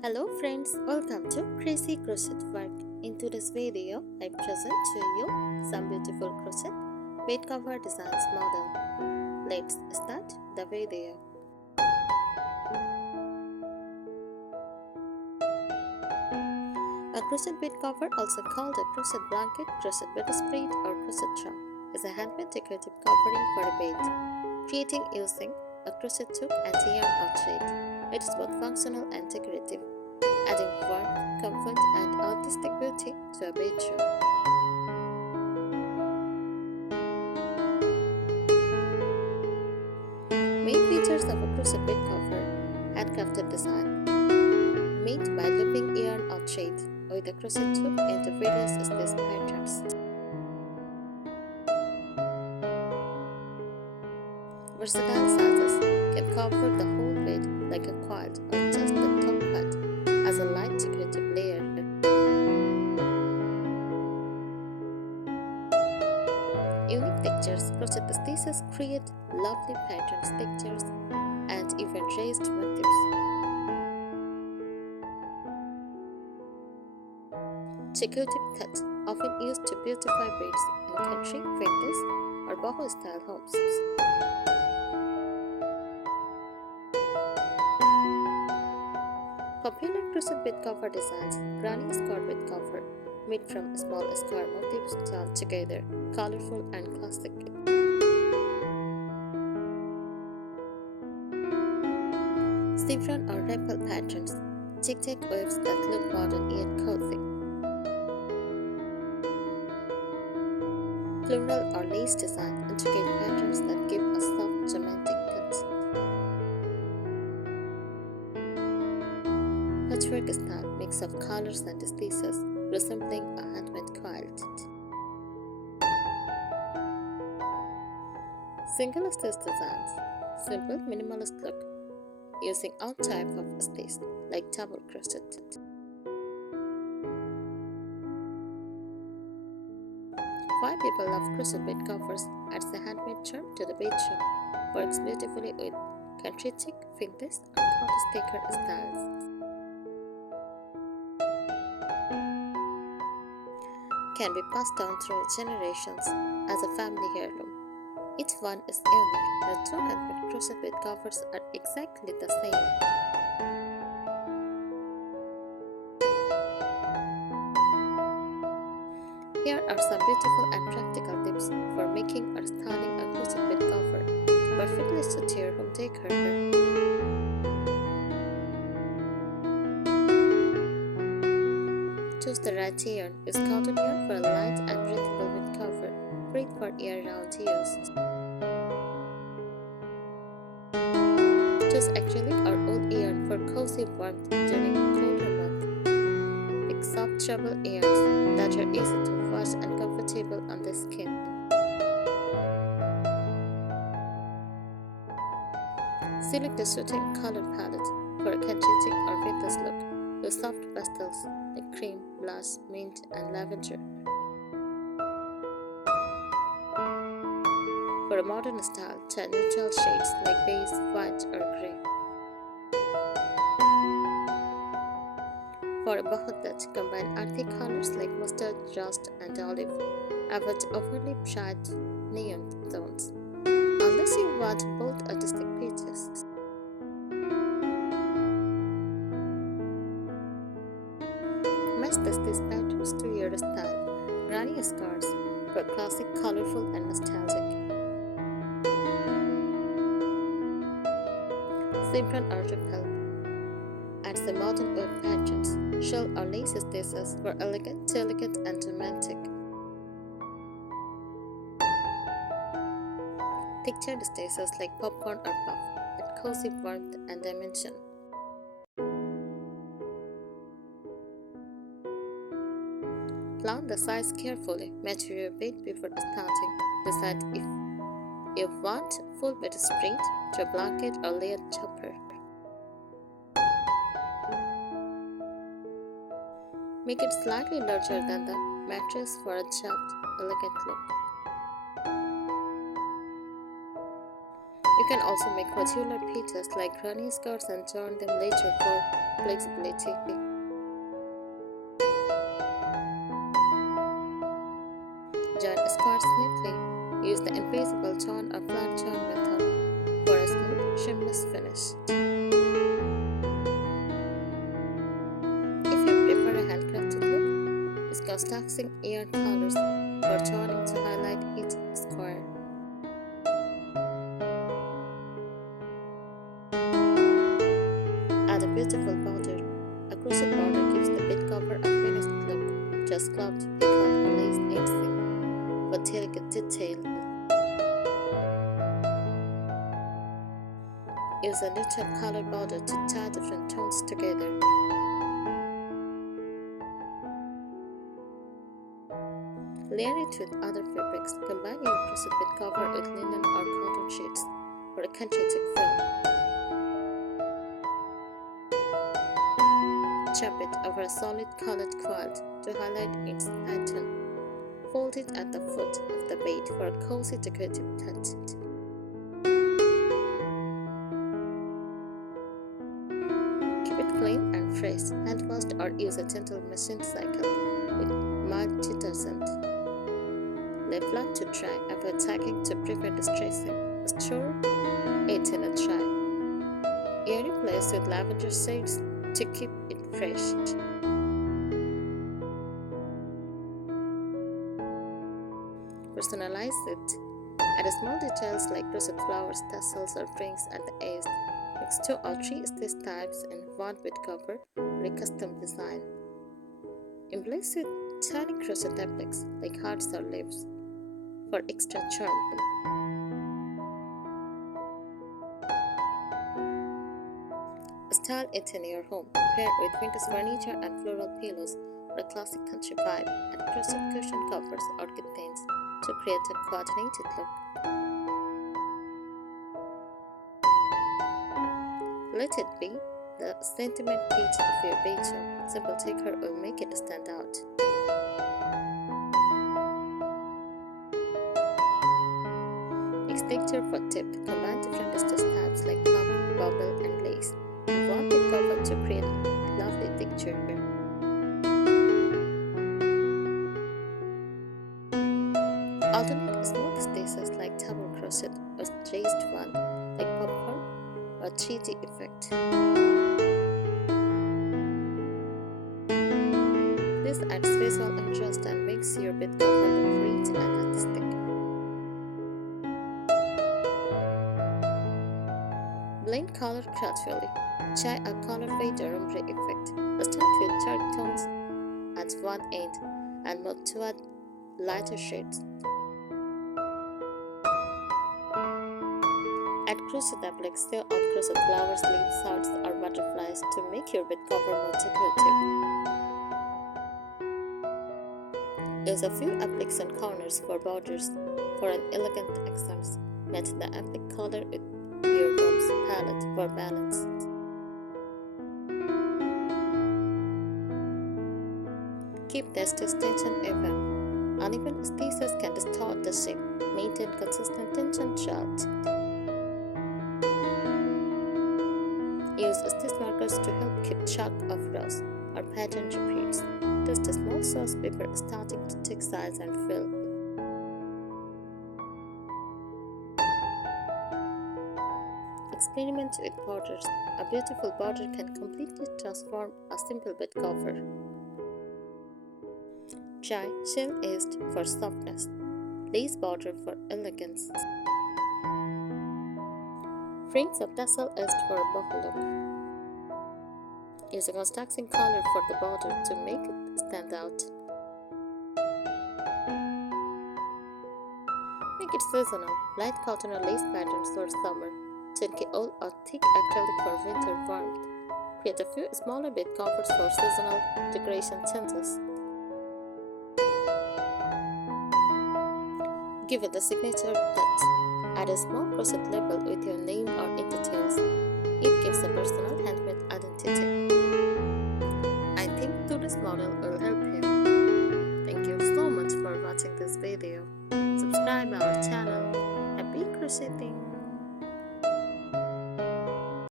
Hello friends, welcome to Crazy Crochet Work. In today's video, I present to you some beautiful crochet bed cover designs model. Let's start the video. A crochet bed cover, also called a crochet blanket, crochet bedspread or crochet throw, is a handmade decorative covering for a bed, creating using a crochet hook and yarn or thread. It is both functional and decorative, adding warmth, comfort, and artistic beauty to a bedroom. Main features of a crochet bed cover: handcrafted design, made by looping yarn or thread with a crochet hook into various stitch patterns. Versatile sizes can cover the whole bed like a quilt or just the top part as a light decorative layer. Unique textures: crochet stitches create lovely patterns, textures, and even raised motifs. Decorative touch, often used to beautify beds in country, vintage, or boho-style homes. Popular crochet bed cover designs: granny square bed cover, made from small square motifs joined together, colorful and classic. Saffron or ripple patterns, zigzag waves that look modern yet cozy. Floral or lace design, intricate patterns that give a soft, romantic touch. Patchwork style, mix of colors and stitches, resembling a handmade quilt. Single stitch designs, simple, minimalist look, using all type of stitch like double crochet. Why people love crochet bed covers adds a handmade charm to the bedroom. Works beautifully with crocheting, vintage, or cottage decor styles. Can be passed down through generations as a family heirloom. Each one is unique. The two handmade crochet bed covers are exactly the same. Here are some beautiful and practical tips for making or styling a crochet bed cover perfectly suit your home decor. Choose the right yarn. Use cotton yarn for a light and breathable bed cover, great for year-round use. Choose acrylic or wool yarn for cozy warmth during colder months. Pick soft travel yarns that are easy to wash and comfortable on the skin. Select a suiting color palette for a crocheting or vintage look. Use soft pastels like cream, blush, mint, and lavender. For a modern style, try neutral shades like beige, white, or grey. For a boho touch, combine earthy colors like mustard, rust, and olive. Avoid overly bright neon tones, unless you want bold artistic pieces. Match the stitch patterns to your style. Granny scarves for classic, colorful, and nostalgic. Saffron or ripple adds the modern web patterns. Shell or lace stitches for elegant, delicate, and romantic. Textured stitches like popcorn or puff add cozy warmth and dimension. Plan the size carefully. Measure your bed before starting. Decide if you want full bedspread, throw blanket, or layered topper. Make it slightly larger than the mattress for a soft, elegant look. You can also make modular pieces like granny scarves and join them later for flexibility. Join scarves neatly. Use the invisible join or flat join method for a smooth, seamless finish. If you prefer a handcrafted look, use constructing yarn colors for joining to highlight each square. Add a beautiful border. A crochet border gives the bed cover a finished look. Just clubbed, peacock, or lace anything for delicate detail. Use a neutral color border to tie different tones together. Layer it with other fabrics. Combine your crochet bed cover with linen or cotton sheets for a kinetic feel. Chop it over a solid colored quilt to highlight its pattern. Fold it at the foot of the bed for a cozy decorative touch. Keep it clean and fresh, hand washed or use a gentle machine cycle with mild detergent. Lay flat to dry, avoid tagging to prevent distressing. Store it in a tray. Air in place with lavender shades to keep it fresh. Personalize it. Add small details like crochet flowers, tassels, or rings at the edge. Mix 2 or 3 stitch types in one bed cover for a custom design. Embellish with tiny crochet appliques like hearts or leaves for extra charm. Style it in your home. Pair with vintage furniture and floral pillows for a classic country vibe. Add crochet cushion covers or curtains to create a coordinated look. Let it be the sentiment piece of your bedroom. Simple decor will make it stand out. Texture for tip. Combine different stitch types like pump, bubble, and lace in one bed cover to create lovely texture. Alternate smooth stitches like double crochet or raised one like popcorn or 3D effect. This adds visual interest and makes your bed cover look rich and artistic. Blend color gradually. Try a color fade or ombre effect. Start with dark tones at one end and move toward lighter shades. Add crochet appliques on crochet flowers, leaves, hearts, or butterflies to make your bed cover more decorative. Use a few appliques on corners for borders for an elegant accent. Match the applique color with your room's palette for balance. Keep the stitch tension even. Uneven stitches can distort the shape. Maintain consistent tension throughout. Use stitch markers to help keep track of rows or pattern repeats. Test a small sauce before starting to take size and fill. Experiment with borders. A beautiful border can completely transform a simple bed cover. Try shell-edged for softness, lace border for elegance. Rings of tassel-edged for a boho look. Use a contrasting color for the border to make it stand out. Make it seasonal, light cotton or lace patterns for summer, chunky wool or thick acrylic for winter warmth. Create a few smaller bed covers for seasonal decoration changes. Give it a signature touch. Add a small crochet label with your name or in details. It gives a personal